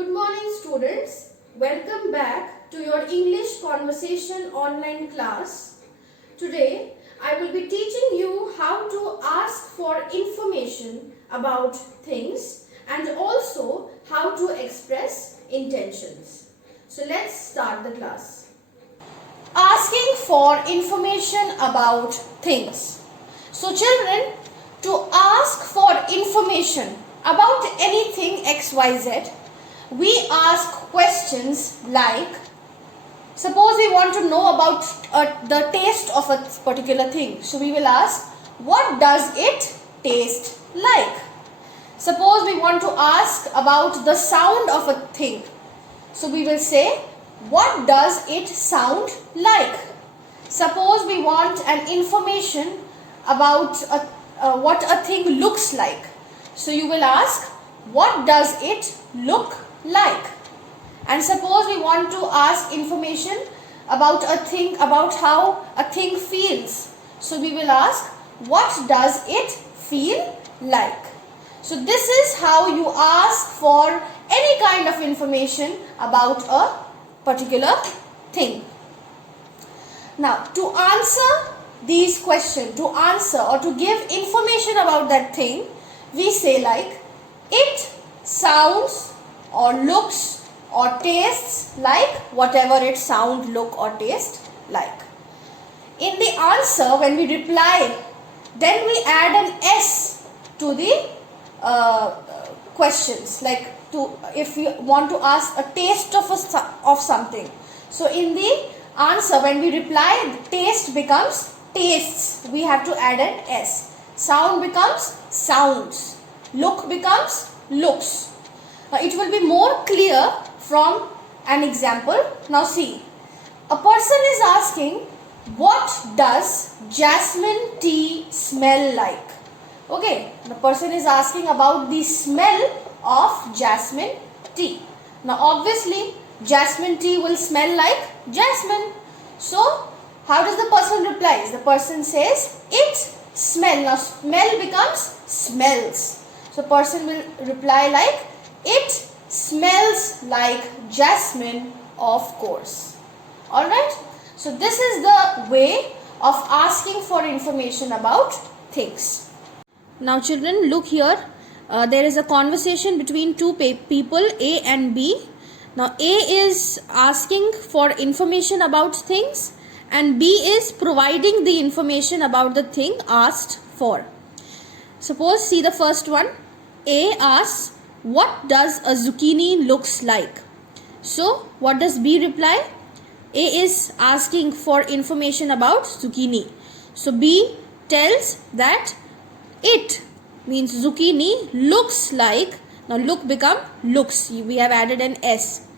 Good morning, students. Welcome back to your English conversation online class. Today, I will be teaching you how to ask for information about things and also how to express intentions. So, let's start the class. Asking for information about things. So, children, to ask for information about anything XYZ, we ask questions like, suppose we want to know about the taste of a particular thing. So we will ask, what does it taste like? Suppose we want to ask about the sound of a thing. So we will say, what does it sound like? Suppose we want an information about what a thing looks like. So you will ask, what does it look like? And suppose we want to ask information about a thing, about how a thing feels. So we will ask, what does it feel like? So this is how you ask for any kind of information about a particular thing. Now, to answer these questions, to answer or to give information about that thing, we say like, it sounds or looks or tastes like whatever it sound, look or taste like. In the answer, when we reply, then we add an S to the questions, like if we want to ask a taste of something. So in the answer, when we reply, taste becomes tastes, we have to add an S. Sound becomes sounds. Look becomes looks. Now it will be more clear from an example. Now see, a person is asking, what does jasmine tea smell like? Okay, the person is asking about the smell of jasmine tea. Now obviously, jasmine tea will smell like jasmine. So how does the person reply? The person says, it smell. Now smell becomes smells. So person will reply like, it smells like jasmine, of course. Alright. So this is the way of asking for information about things. Now children, look here. There is a conversation between two people, A and B. Now A is asking for information about things and B is providing the information about the thing asked for. Suppose, see the first one. A asks, what does a zucchini looks like? So what does B reply? A is asking for information about zucchini. So B tells that it means zucchini looks like, now look become looks, we have added an S.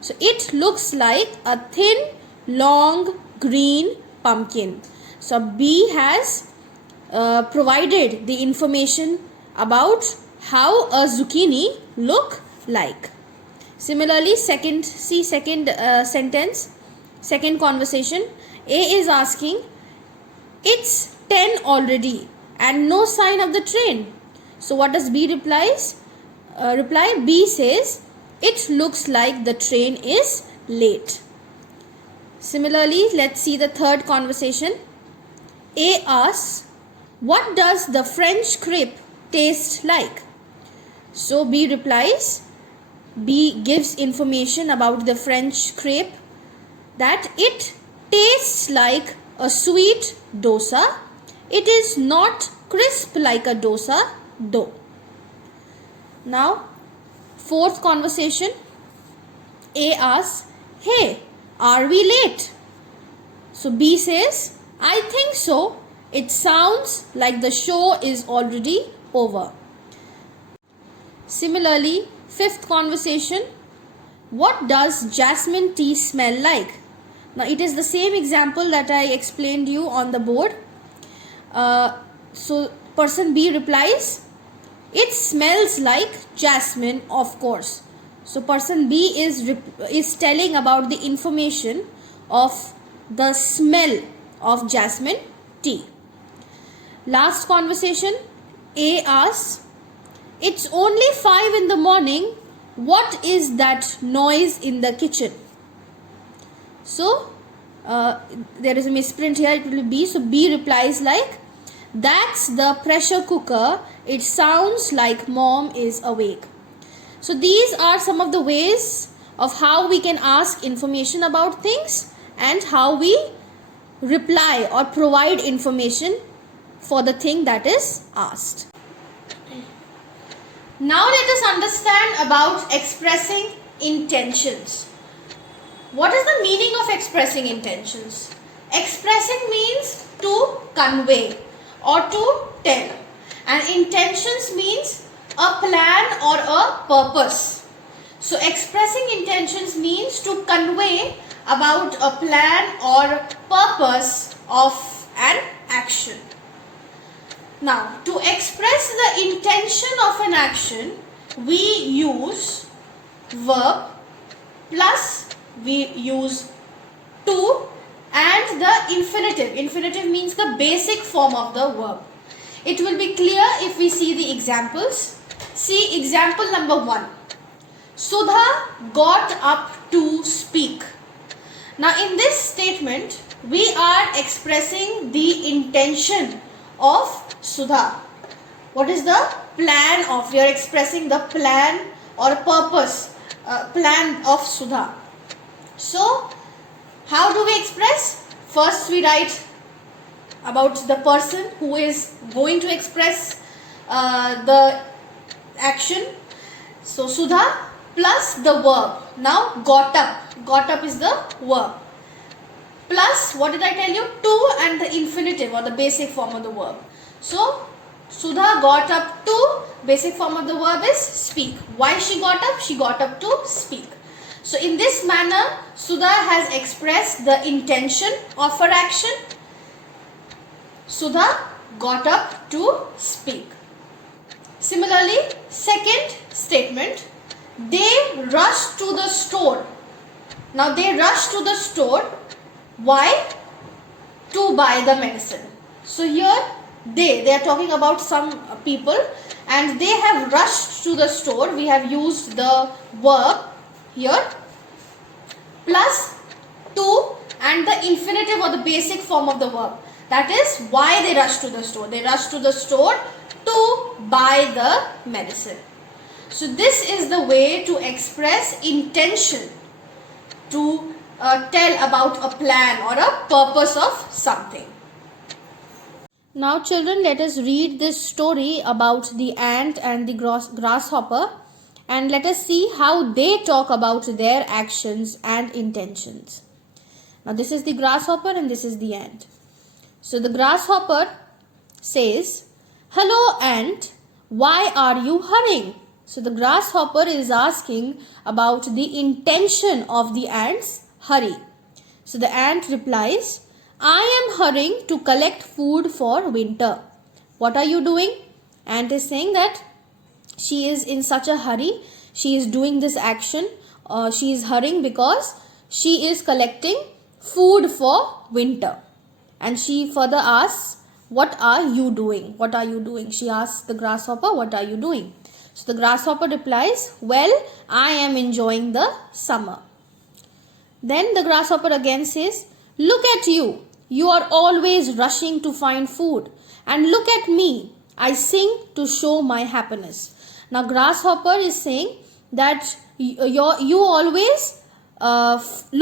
So it looks like a thin, long, green pumpkin. So B has provided the information about how a zucchini look like. Similarly, second sentence, second conversation. A is asking, it's 10 already and no sign of the train. So what does B replies? B says, it looks like the train is late. Similarly, let's see the third conversation. A asks, what does the French crepe taste like? So B replies, B gives information about the French crepe that it tastes like a sweet dosa. It is not crisp like a dosa dough. Now, fourth conversation. A asks, hey, are we late? So B says, I think so. It sounds like the show is already over. Similarly, fifth conversation. What does jasmine tea smell like? Now it is the same example that I explained you on the board. So person B replies, it smells like jasmine, of course. So person B is telling about the information of the smell of jasmine tea. Last conversation. A asks, it's only 5 in the morning what is that noise in the kitchen? So there is a misprint here, it will be B. So B replies like, that's the pressure cooker, it sounds like mom is awake. So these are some of the ways of how we can ask information about things and how we reply or provide information for the thing that is asked. Now let us understand about expressing intentions. What is the meaning of expressing intentions? Expressing means to convey or to tell, and intentions means a plan or a purpose. So expressing intentions means to convey about a plan or purpose of an action. Now, to express the intention of an action, we use verb plus we use to and the infinitive. Infinitive means the basic form of the verb. It will be clear if we see the examples. See example number 1. Sudha got up to speak. Now in this statement, we are expressing the intention of Sudha. What is the plan of? We are expressing the plan or purpose, plan of Sudha. So, how do we express? First we write about the person who is going to express the action. So, Sudha plus the verb. Now, got up. Got up is the verb. Plus, what did I tell you? To and the infinitive or the basic form of the verb. So, Sudha got up to, basic form of the verb is speak. Why she got up? She got up to speak. So, in this manner, Sudha has expressed the intention of her action. Sudha got up to speak. Similarly, second statement, they rushed to the store. Now, they rushed to the store. Why? To buy the medicine. So, here they are talking about some people and they have rushed to the store. We have used the verb here plus to and the infinitive or the basic form of the verb. That is why they rushed to the store. They rushed to the store to buy the medicine. So this is the way to express intention, to tell about a plan or a purpose of something. Now children, let us read this story about the ant and the grasshopper, and let us see how they talk about their actions and intentions. Now this is the grasshopper and this is the ant. So the grasshopper says, "Hello ant, why are you hurrying?" So the grasshopper is asking about the intention of the ant's hurry. So the ant replies, "I am hurrying to collect food for winter." What are you doing? Ant is saying that she is in such a hurry. She is doing this action. She is hurrying because she is collecting food for winter. And she further asks, "What are you doing? What are you doing?" She asks the grasshopper, "What are you doing?" So the grasshopper replies, "Well, I am enjoying the summer." Then the grasshopper again says, "Look at you. You are always rushing to find food. And look at me. I sing to show my happiness." Now grasshopper is saying that you always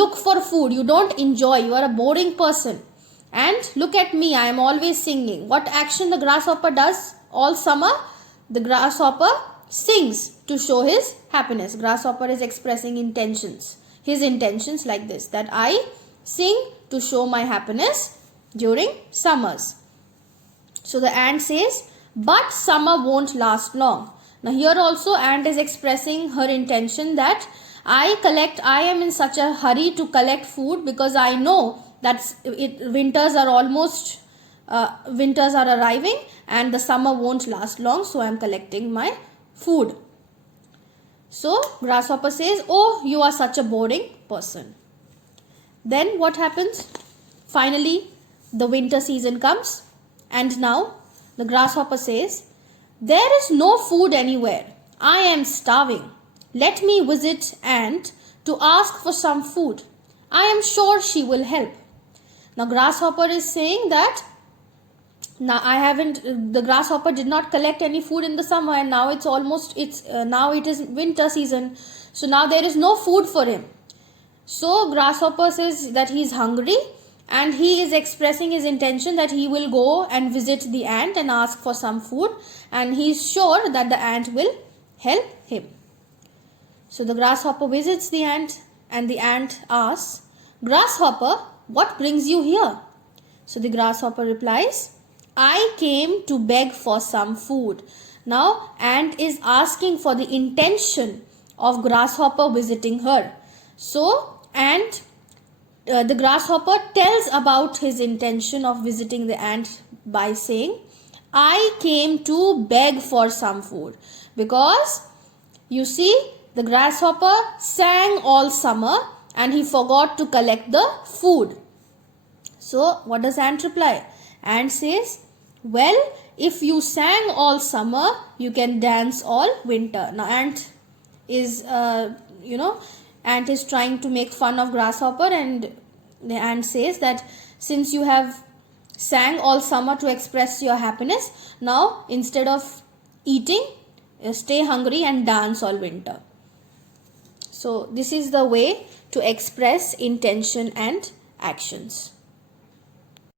look for food. You don't enjoy. You are a boring person. And look at me. I am always singing. What action the grasshopper does all summer? The grasshopper sings to show his happiness. Grasshopper is expressing intentions. His intentions like this, that I sing to show my happiness during summers. So the ant says, "But summer won't last long." Now here also ant is expressing her intention that I am in such a hurry to collect food because I know that winters are arriving and the summer won't last long, so I am collecting my food. So grasshopper says, "Oh, you are such a boring person." Then what happens? Finally, the winter season comes and now the grasshopper says, "There is no food anywhere. I am starving. Let me visit ant to ask for some food. I am sure she will help. Now grasshopper is saying that the grasshopper did not collect any food in the summer, and now now it is winter season. So now there is no food for him. So grasshopper says that he is hungry, and he is expressing his intention that he will go and visit the ant and ask for some food, and he is sure that the ant will help him. So the grasshopper visits the ant, and the ant asks, Grasshopper, what brings you here? So the grasshopper replies, I came to beg for some food. Now ant is asking for the intention of grasshopper visiting her. So the grasshopper tells about his intention of visiting the ant by saying, I came to beg for some food. Because you see, the grasshopper sang all summer and he forgot to collect the food. So what does ant reply? Ant says, well, if you sang all summer, you can dance all winter. Now ant is trying to make fun of grasshopper, and the ant says that since you have sang all summer to express your happiness, now instead of eating, stay hungry and dance all winter. So this is the way to express intention and actions.